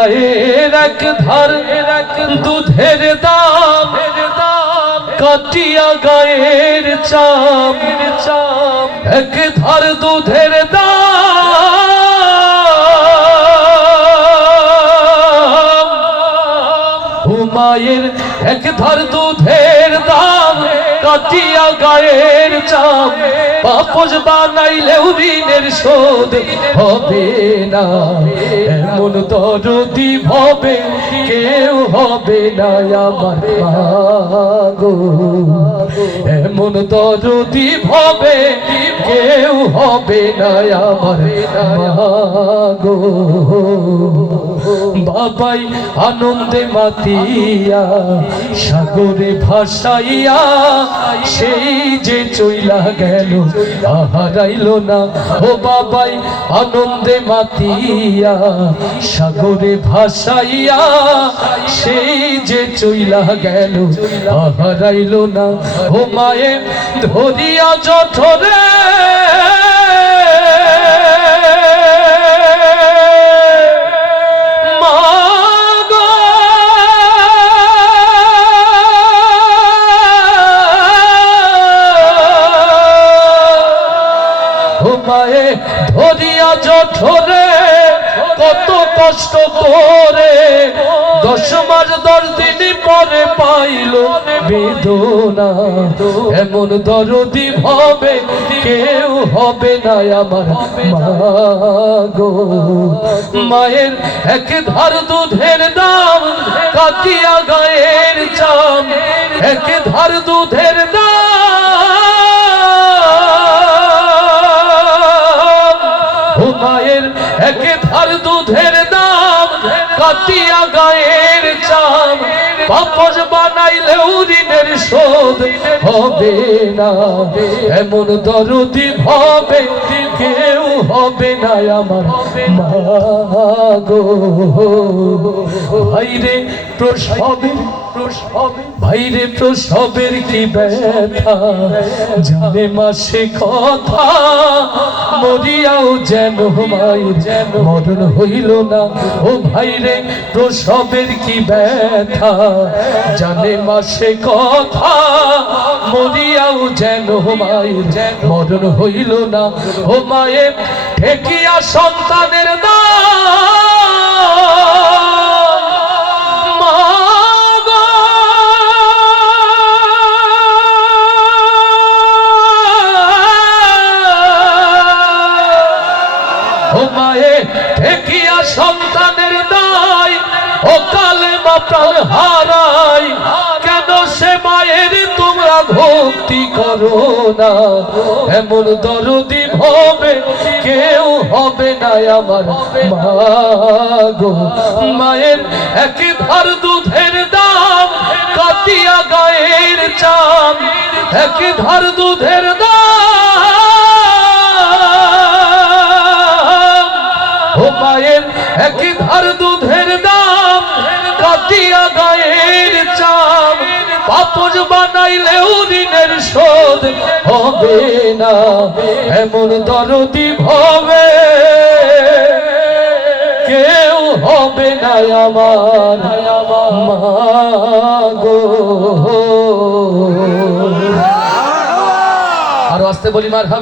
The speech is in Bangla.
মায়ের এক ধার দুধের দাম কাটিয়া গায়ের চাম এক ধার দুধের দাম মায়ের এক ধার দুধের দাম কাটিয়া গায়ের চাম পাপোশ বানাইলেও ঋণের শোধ হবে না এমন দরদি ভবে কেউ হবে না আমার মাগো এমন দরদি ভবে কেউ হবে না আমার মাগো বাবাই আনন্দে মাতিয়া সাগরে ভাসাইয়া সেই যে চইলা গেল হারাইল না ও বাবাই আনন্দে মাতিয়া সাগরে ভাসাইয়া সেই যে চইলা গেল হারাইল না ও মায়ে ধরিয়া জঠরে মায়ে ধরিয়া জঠরে কত কষ্ট করে 10 মাস 10 দিন পরে পাইল বেদনা এমন দরদি হবে কেউ হবে না আমার মাগো মায়ের এক ধার দুধের দাম কাটিয়া গায়ের চাম এক ধার দুধের মায়ের এক ধার দুধের দাম কাটিয়া গায়ের চাম পাপোশ বানাইলেও ঋণের শোধ হবে না এমন দরদি ভবে কেউ হবে না আমার মাগো ভাইরে ভাইরে প্রসবের কি ব্যথা জানে মাসে কথা মরিয়াও যেন মায়ের মরণ হইল না ও ভাইরে প্রসবের কি ব্যথা জানে মাসে কথা মরিয়াও যেন মায়ের মরণ হইল না ও মায়ের ঠেকিয়া সন্তানের ঠেকিয়া সন্তানের দায় ও কালেমা প্রাণ হারাই কেন সে মায়ের তোমরা ভক্তি করো না এমন দরদি ভবে কেউ হবে না আমার মাগো মায়ের এক ধার দুধের দাম কাটিয়া গায়ের চাম এক ধার দুধের মায়ের এক ধার দুধের দাম কাটিয়া গায়ের চাম পাপোশ বানাইলেও ঋণের শোধ হবে না এমন দরদি ভবে কেউ হবে না আমার মাগো আর আস্তে বলি মারহাবা।